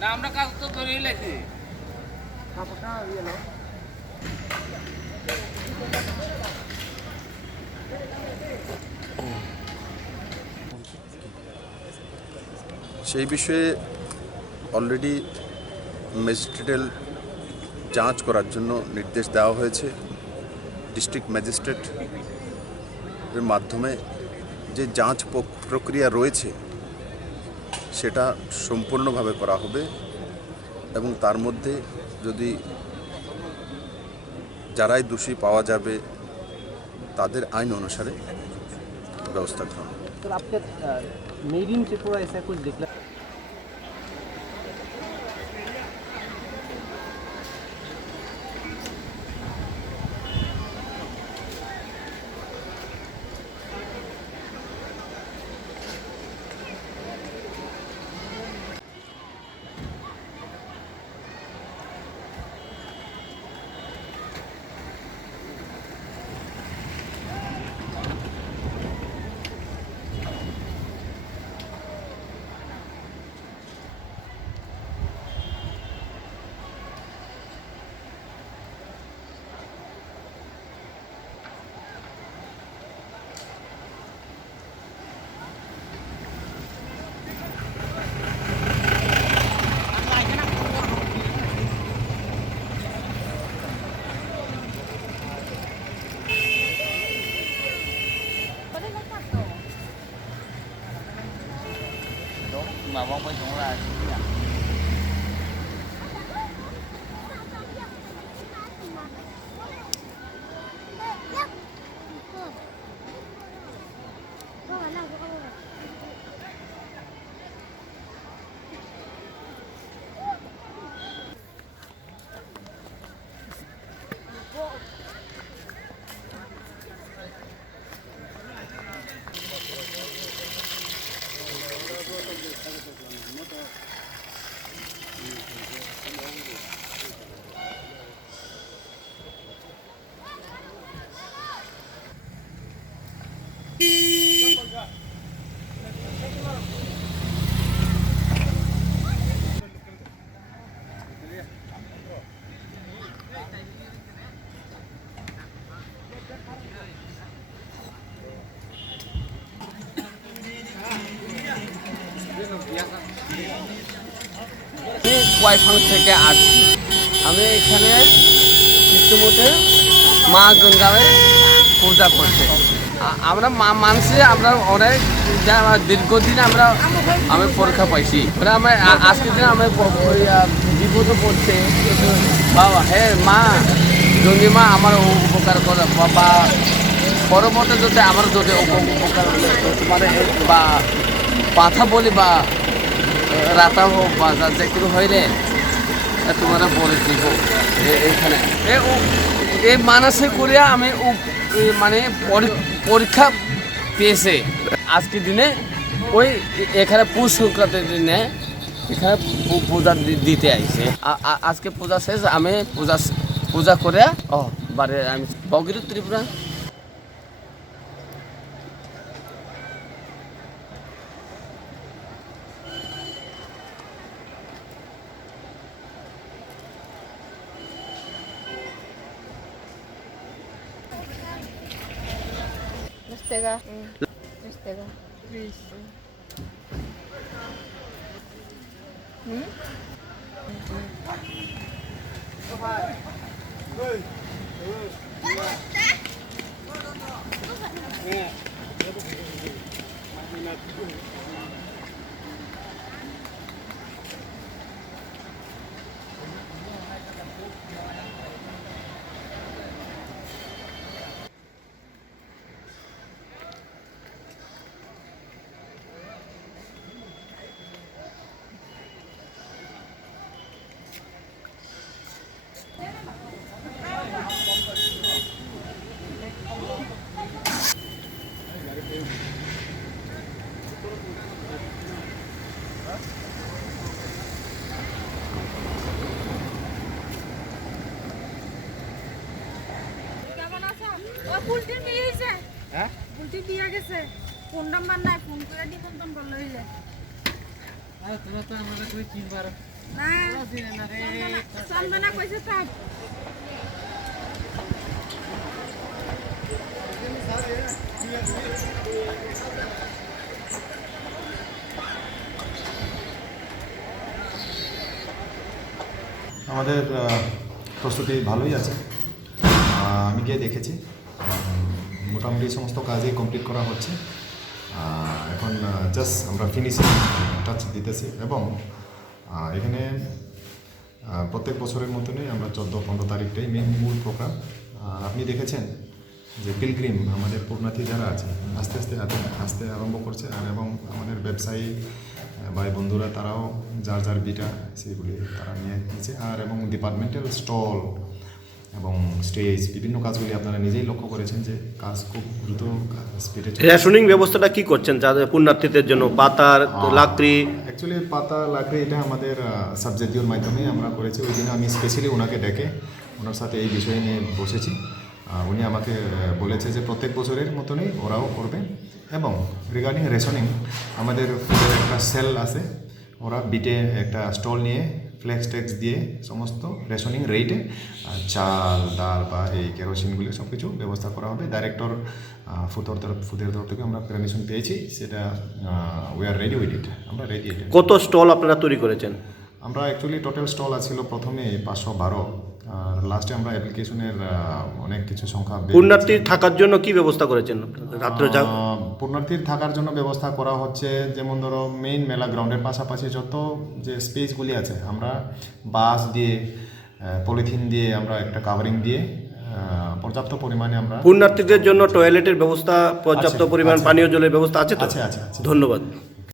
না আমরা কাজ তো ধরেই লাগছি সেই বিষয়ে অলরেডি ম্যাজিস্ট্রেটাল যাঞ্চ করার জন্য নির্দেশ দেওয়া হয়েছে। ডিস্ট্রিক্ট ম্যাজিস্ট্রেটের মাধ্যমে যে যাঞ্চ প্রক্রিয়া রয়েছে সেটা সম্পূর্ণভাবে করা হবে এবং তার মধ্যে যদি যারাই দোষী পাওয়া যাবে তাদের আইন অনুসারে व्यवस्था ग्रहण। सर आपके मेड इन त्रिपुरा ऐसा कुछ दिखला? mà bông mới cũng là ওয়াইফাং থেকে আসছি। আমি এখানে কৃষ্ণমঠে মা গঙ্গায় পূজা করতে আমরা মানুষে আমরা অনেক দীর্ঘদিন আমি পরীক্ষা পাইছি। আমি আজকের দিন আমি বিপদে পড়ছে বাবা হ্যাঁ মা যদি মা আমার উপকার করে বা পরবর্তী যদি আমার যদি উপকার মানে বা কথা বলি বা রাতা হোক বা যে কিছু হইলে তোমরা বলে দিব এখানে এই মানসে করে আমি মানে পরীক্ষা পেয়েছে আজকে দিনে ওই এখানে পৌষ সংক্রান্তির দিনে এখানে পূজা দিতে আইছে আজকে পূজা শেষ আমি পূজা করে বাড়ি আমি বগির ত্রিপুরা। Mistega. Mistega. বুলটির বিয়ে হয়েছে হ্যাঁ বুলটির বিয়ে গেছে ফোন নাম্বার নাই ফোন করে দি কোন নাম্বার লই যায় তোমরা তো আমরা কই চিনবার না সন্ধ্যা কইছে তা আমাদের প্রস্তুতি ভালোই আছে। আমি গিয়ে দেখেছি মোটামুটি সমস্ত কাজই কমপ্লিট করা হচ্ছে। এখন জাস্ট আমরা ফিনিশিং টাচ দিতেছি এবং এখানে প্রত্যেক বছরের মতনই আমরা 14-15 তারিখটাই মূল প্রোগ্রাম। আপনি দেখেছেন যে পিলগ্রিম আমাদের পুণ্যার্থী যারা আছে আস্তে আস্তে আসতে আরম্ভ করছে আর এবং আমাদের ব্যবসায়ী ভাই বন্ধুরা তারাও যার যার বিটা সেগুলি তারা নিয়ে নিচ্ছে আর এবং ডিপার্টমেন্টাল স্টল এবং স্টেজ বিভিন্ন কাজগুলি আপনারা নিজেই লক্ষ্য করেছেন যে কাজ খুব দ্রুত স্পিডে রেশনিং ব্যবস্থাটা কি করছেন যাদের পুণ্যার্থীদের জন্য পাতার লাকড়ি? অ্যাকচুয়ালি পাতা লাকড়ি এটা আমাদের সাবজেক্টিওর মাধ্যমেই আমরা করেছি। ওই দিন আমি স্পেশালি ওনাকে ডেকে ওনার সাথে এই বিষয় নিয়ে বসেছি। উনি আমাকে বলেছে যে প্রত্যেক বছরের মতনই ওরাও করবে এবং রিগার্ডিং রেশনিং আমাদের ফুডের একটা সেল আছে, ওরা বিটে একটা স্টল নিয়ে ফ্লেক্স ট্যাক্স দিয়ে সমস্ত রেশনিং রেটে চাল ডাল বা এই কেরোসিনগুলি সব কিছু ব্যবস্থা করা হবে। ডাইরেক্টর ফুডের তরফ থেকে আমরা পারমিশন পেয়েছি, সেটা we are ready with it, আমরা রেডি। কত স্টল আপনারা তৈরি করেছেন? আমরা অ্যাকচুয়ালি টোটাল স্টল ছিল প্রথমে 512 আর লাস্টে আমরা অ্যাপ্লিকেশনের অনেক কিছু সংখ্যা। পুণ্যার্থী থাকার জন্য কি ব্যবস্থা করেছেন? রাত্রে পুণ্যার্থীর থাকার জন্য ব্যবস্থা করা হচ্ছে, যেমন ধরো মেইন মেলা গ্রাউন্ডের পাশাপাশি যত যে স্পেসগুলি আছে আমরা বাঁশ দিয়ে পলিথিন দিয়ে আমরা একটা কাভারিং দিয়ে পর্যাপ্ত পরিমাণে আমরা। পুণ্যার্থীদের জন্য টয়লেটের ব্যবস্থা, পর্যাপ্ত পরিমাণ পানীয় জলের ব্যবস্থা আছে তো? আছে। ধন্যবাদ।